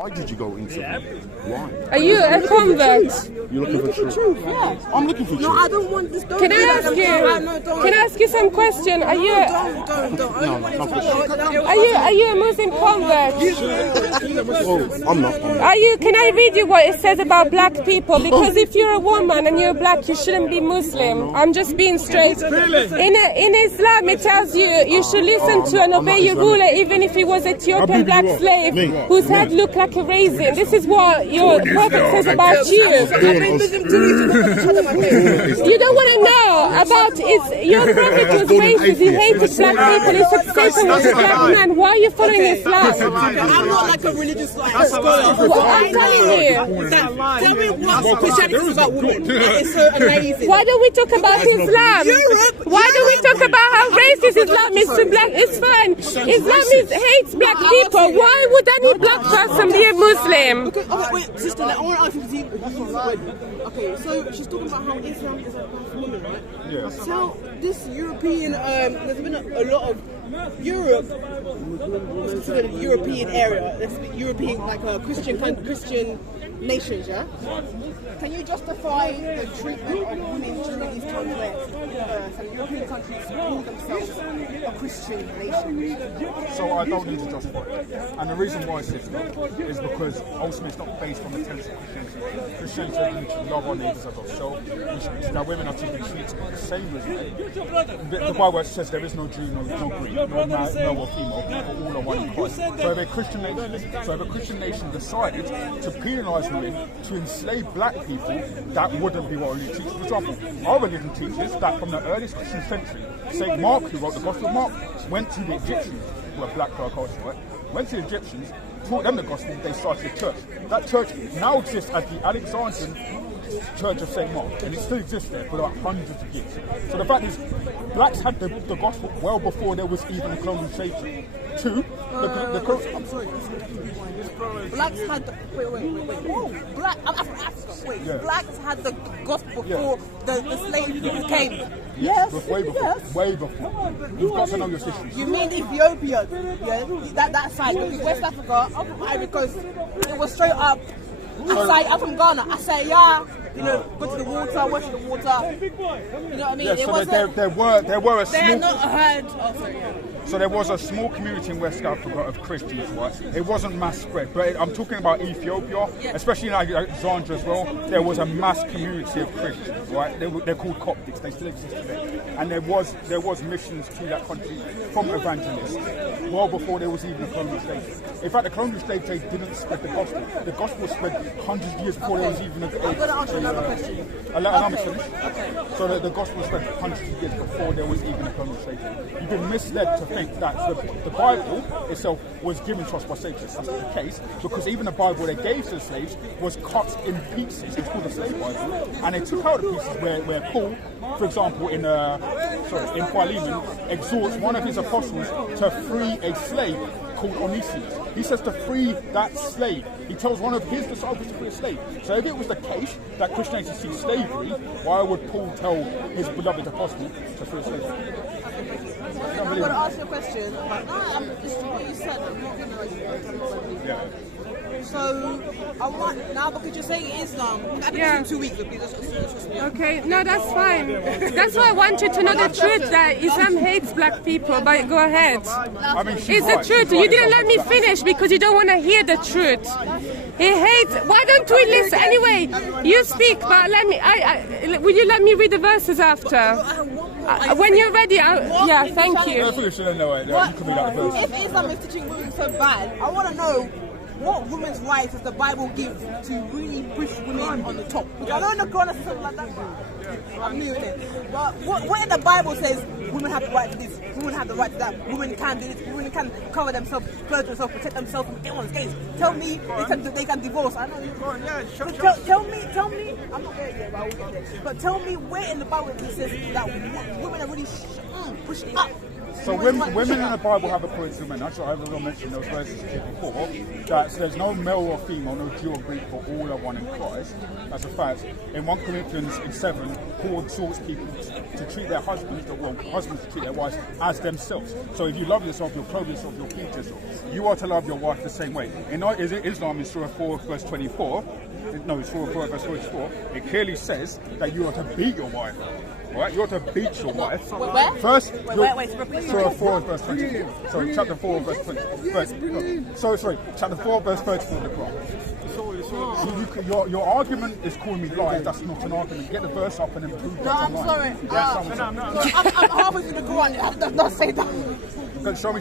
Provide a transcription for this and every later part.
Why did you go into why? Are you a convert? You're looking for truth? Yeah. I'm looking for truth. No, I don't want this. Can I ask you? Can I ask you some question? Are you? Are you a Muslim convert? Well, I'm not. Are you? Can I read you what it says about black people? Because if you're a woman and you're black, you shouldn't be Muslim. I'm just being straight. In Islam, it tells you you should listen to and obey your ruler, even if he was an Ethiopian black slave whose head looked like a raisin. This is what your prophet says about you. You don't want to know about your prophet was racist. He hated black people. He said Satan was a black man. Why are you following Islam? I'm not like a religious scholar. Well, I'm telling you. Tell me what Christianity is about women. That is so amazing. Why don't we talk about Islam? Why don't we talk about how racist Islam is to black? It's fine. Islam hates black people. Why would any black person be a Muslim? Okay, wait, sister, I want to ask you. Okay, so she's talking about how Islam is about women, right? Yeah. So this European, there's been a lot of Europe, what's considered a European area, European like Christian nations, yeah? Can you justify the treatment of women during these times where some European countries call themselves a Christian nation? So I don't need to justify it. And the reason why I say that is because ultimately it's not based on the tenets of Christianity. Christianity, we should love our neighbours as ourselves. Now women are to be treated the same as men. The Bible says there is no Jew, no Greek, no male or female, but all are one in Christ. So if a Christian nation decided to penalise women, to enslave black people, that wouldn't be what religion teaches. For example, our religion teaches that from the earliest Christian century, St. Mark, who wrote the Gospel of Mark, went to the Egyptians, who are black culture, right? Went to the Egyptians, taught them the Gospel, they started a church. That church now exists as the Alexandrian Church of St. Mark, and it still exists there for like hundreds of years. So the fact is, blacks had the Gospel well before there was even colonization. Two, I'm sorry. Blacks had the, wait. Whoa, I'm from Africa. Wait, yeah. Blacks had the gospel before the slave people came. Yes. Way before. You've got to know your history. You mean Ethiopia? Yeah, that side, West Africa, up from Ivory Coast. It was straight up. I'm from Ghana. I say, yeah. You know, go to the water, wash the water. You know what I mean? Yeah, so there were a small. They are not heard. Oh, sorry. So there was a small community in West Africa of Christians, right? It wasn't mass spread, but I'm talking about Ethiopia, especially in Alexandria as well. There was a mass community of Christians, right? They're called Coptics. They still exist today, and there was missions to that country from evangelists well before there was even a colonial state. In fact, the colonial state didn't spread the gospel. The gospel spread hundreds of years before there was even a. I'm going to ask you another question. Allow me to finish. So the gospel spread hundreds of years before there was even a colonial state. You've been misled to think that the Bible itself was given to us by slaves. That's not the case, because even the Bible they gave to the slaves was cut in pieces. It's called the slave Bible, and they took out the pieces where Paul, for example, in Philemon, exhorts one of his apostles to free a slave called Onesimus. He says to free that slave. He tells one of his disciples to free a slave. So if it was the case that Christianity sees slavery, why would Paul tell his beloved apostle to free a slave? I'm going to ask you a question. This is what you said. I'm not going to Yeah. So, I want now because you're saying Islam. I've been in 2 weeks. Okay, no, that's fine. That's why I want you to know the truth that Islam hates black people. But go ahead. I mean, it's the truth. You didn't let me finish because you don't want to hear the truth. He hates. Why don't we listen? Anyway, you speak, but let me. Will you let me read the verses after? When you're ready, yeah, thank you. I think you know it. You could be like the verse. If Islam is teaching women so bad, I want to know what women's rights does the Bible give to really push women on the top? Because I know in the Quran it's something like that. I'm new in it. But what in the Bible says women have the right to this, women have the right to that, women can do this, women can cover themselves, clothe themselves, protect themselves from anyone's gaze. Tell me they can divorce. I know you're wrong. Tell me, I'm not there yet, but I will get there. But tell me where in the Bible it says that women are really pushed up So women in the Bible have appointed to men. That's what I will mention those verses before. That there's no male or female, no Jew or Greek, for all are one in Christ. That's a fact. In 1 Corinthians 7, Paul exhorts people to treat their husbands to treat their wives as themselves. So if you love yourself, you'll clothe yourself, you'll feed yourself. You are to love your wife the same way. In Islam, in Surah 4, verse 24, no, Surah 4, verse 44, it clearly says that you are to beat your wife. Right, you ought to beat your wife. Where? First, wait, Surah 4, verse 20. Sorry, chapter 4, verse 20. Chapter 4, verse 34 of the Quran. Your argument is calling me lies. That's not an argument. Get the verse up and then prove that. No, I'm sorry. I'm halfway through the Quran. It does not say that. Show me.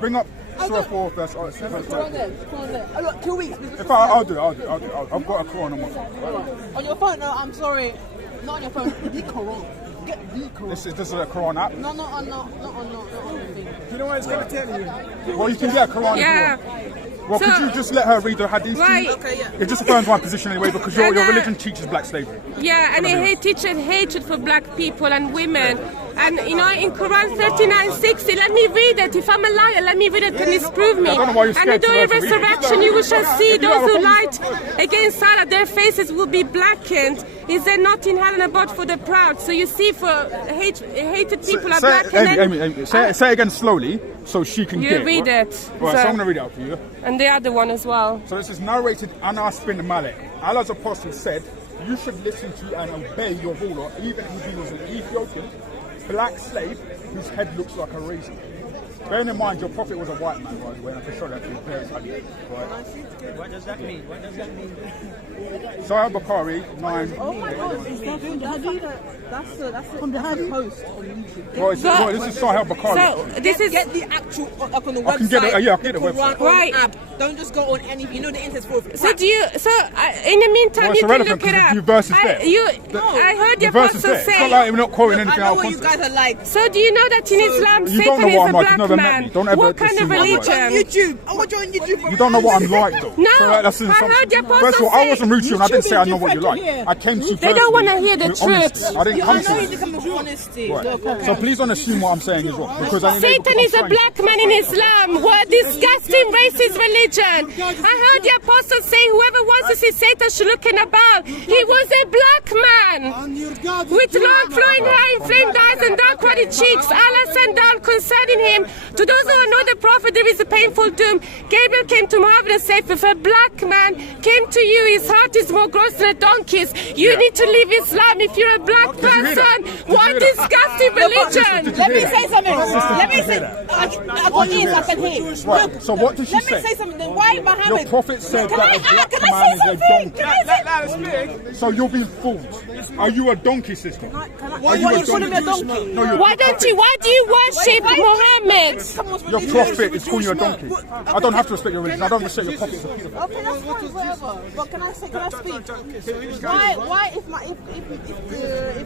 Bring up Surah 4, verse 20. I've got 2 weeks. I'll do it. I've got a Quran on my phone. On your phone? No, I'm sorry. Not on your phone. The Quran. Get the Quran. This is a Quran app. No, not on the thing. You know what it's going to tell you? Well, you can get a Quran if you want. Well, could you just let her read the hadith? Right. Okay, yeah. It just affirms my position anyway, because your religion teaches black slavery. Yeah, and it teaches hatred for black people and women. And in Quran 39:60, let me read it. If I'm a liar, let me read it and disprove me. I don't know why you're And scared the day of to read it. resurrection, you shall see those who lied against Allah, their faces will be blackened. Is there not in hell and abode for the proud? So you see, for hated people are blackened. Amy, say it again slowly so she can get it. You read it. Right, so I'm going to read it out for you. And the other one as well. So this is narrated Anas bin Malik. Allah's apostle said, you should listen to and obey your ruler, even if he was an Ethiopian black slave whose head looks like a razor. Bearing in mind, your prophet was a white man, by the way, and I can show that to you. Right? What does that mean? Sahih Bukhari 9. Oh my God! That's a post on YouTube. Well, this is Sahih Bukhari. So this is Get the actual up on the I website. can get it. Yeah, I can get the Quran website. Right. app. Don't just go on anything. You know the internet's full of crap. So in the meantime, Well, it's you can irrelevant look it because up. the verse is there. I heard The your verse is pastor there. It's not say. like we're not quoting anything I out know of what you context. guys are like. So do you know that in Islam, You don't Satan know is what a I'm like. You've black never met man? me. Don't ever What kind of assume what I'm like. religion? YouTube. I watch you on YouTube. You don't know what I'm like, though. No, So that's an I assumption. heard your pastor First of all, I say- wasn't rude to you, and I didn't say I know what you different like. to hear. I came to you They don't want to hear the with honesty. truth. I didn't I come know to you you. come with honesty. Right. Look, okay. So please don't assume what I'm saying is wrong. Because Satan is a black man in Islam. What a disgusting racist religion. I heard the apostle say whoever wants to see Satan should look in about. He was a black man with long flowing hair, inflamed eyes and dark ruddy cheeks. Allah sent down concerning him. To those who know the prophet, there is a painful doom. Gabriel came to Muhammad and said, if a black man came to you, his heart is more gross than a donkey's. You need to leave Islam if you're a black Did you hear that? person. Did you What hear that? disgusting religion. Let me say something. Let me say. I got ears. I can hear. Right. So what did she Let me say? say something. Then why Muhammad? Your prophet said Can that I- a black can I man say is a something? donkey. Can I say- So you're being fooled. Are you a donkey, sister? Why Are are you a calling me a donkey? donkey? No, you're Why do you worship Muhammad? Your prophet is calling you a donkey. I don't have to respect your religion. I don't respect your prophet as a pedophile. Okay, that's fine, whatever. But can I speak? Why if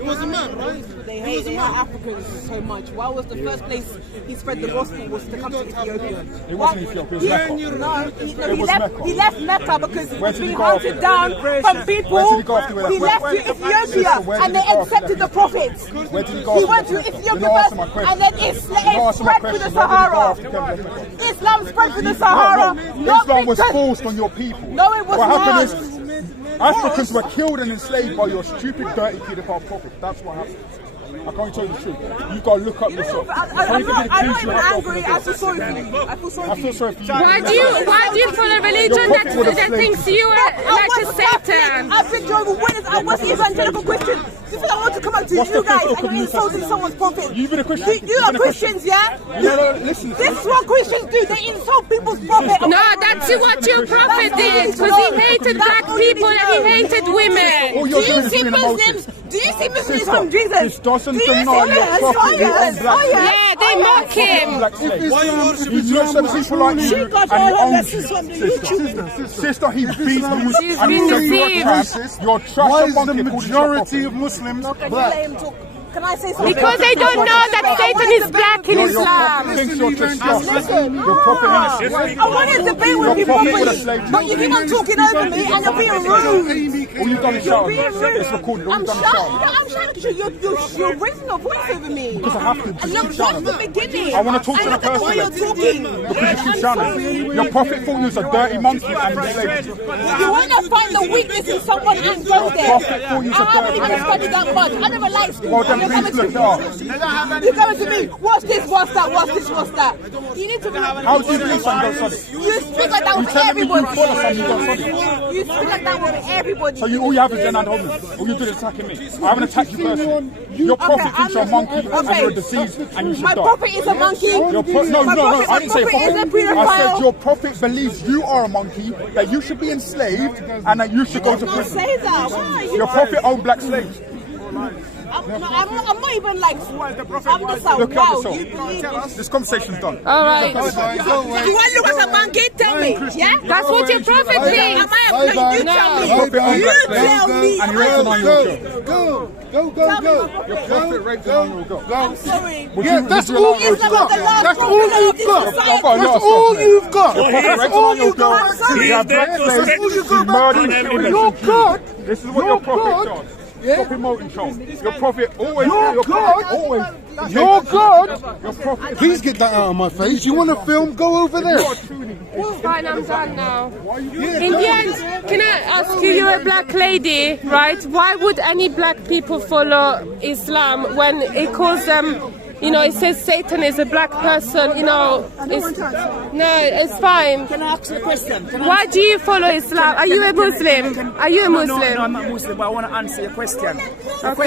it was a man, right? They hate Africans so much. Why was the first place he spread the gospel was to come to Ethiopia? It wasn't Ethiopia, it was Mecca. It was Mecca. He left Mecca because he Where was did he being go hunted after? down from Where did people. he go after that? He left to Ethiopia Where and did they he go after accepted that? the prophet. Where did he go He after went to that? Ethiopia You're not answering my first question. and then You're not answering my spread through question. the Where did he go Sahara. after Kenya? Islam spread through the Sahara. No, Islam was forced on your people. No, it was what not. happened is Africans were killed and enslaved by your stupid, dirty pedophile prophet. That's what happened. I can't tell you the truth. You've got to look up yourself. I'm not even angry. I feel sorry for you. I feel sorry I for feel you. sorry for you. Why do you follow a religion that thinks you are like a Satan? I've been Jehovah's Witness. I was evangelical Christian. You think I want to come up to What's you the guys book and of you're New insulting Testament? someone's prophet? You've been a Christian? You You've are been a Christian? Christians, yeah? No, listen. This is what Christians do. They insult people's prophet. No, that's what your prophet did, because he hated black people and he hated women. All Do you're you doing is see being Muslims? emotive. Do you see Muslims Sister, from Jesus? this doesn't Do you see deny your this? prophet. Oh He yes, owns black oh yes. Yeah, they mock him. Black slaves. Why you worship He looks at people like you She and got he all her owns lessons you. from the YouTube. Sister, he beats you She's and been he says you're deceived. trash. You're trash. Why and is monkey the according to your majority prophet. of Muslims Can you black? let him talk? Can I say something? Because they don't know that Satan is black in Your Islam. prophet thinks you're disgusting. Listen, Your prophet I want to debate with Your you prophet would have properly, slaved you. but you keep on talking over me and you're being rude. All you've done is shout. You're being rude. It's recorded. All I'm you've done is shouting. shout. I'm shouting because you're raising your voice over me. Because I have to. And look, that's the beginning. I want to talk to the And look at why person. you're talking. Because you keep shouting. Your prophet thought you was a dirty monkey and enslaved. You want to find the weakness in someone and go there. Prophet thought you was I a haven't dirty even monkey. studied that much. I never liked school. Well, then You're please coming look to it up. me. You're coming to me. What's this? What's that? What's this? What's that? You need to. How do you believe something don't study? You speak like that with telling me you everybody. follow something you don't study? You speak like that with everybody. So all you have is then and homeless. All you do is attacking me. I haven't attacked you personally. Your prophet thinks you're a monkey and you're a disease and you should My die. prophet is a monkey. No, I didn't say My prophet is a prophet. I said pedophile. your prophet believes you are a monkey, that you should be enslaved, and that you should go to Don't prison. say that. Why? Your prophet owned black slaves. I'm not even like. I'm just like, Look at wow, yourself. you believe this? This conversation's done. All right. You want to look at a monkey? Tell me. Yeah? That's what your prophet thinks. Am I a monkey? You tell me. Your prophet owned You black slaves. tell me. And you raped an 9-year-old girl. Tell me my prophet. Your prophet raped an 9-year-old girl. I'm sorry. Yeah, That's all you've got. That's all you've got. I've got a lot That's of all stuff. you've got. Your prophet raped an 9-year-old girl. I'm sorry. He had black slaves. He murdered and killed Your innocent God. Jews. This is what your prophet does. Stop emoting, Sean. Your prophet always. Your prophet God. always. Your God. Your prophet. Please get that out of my face. You want to film? Go over there. It's fine, I'm done now. In the end, can I ask you, you're a black lady, right? Why would any black people follow Islam when it calls them, you know, it says Satan is a black person, you know? It's fine. Can I ask you a question? Why do you follow Islam? Are you a Muslim? Are you a Muslim? No, I'm not Muslim, but I want to answer your question.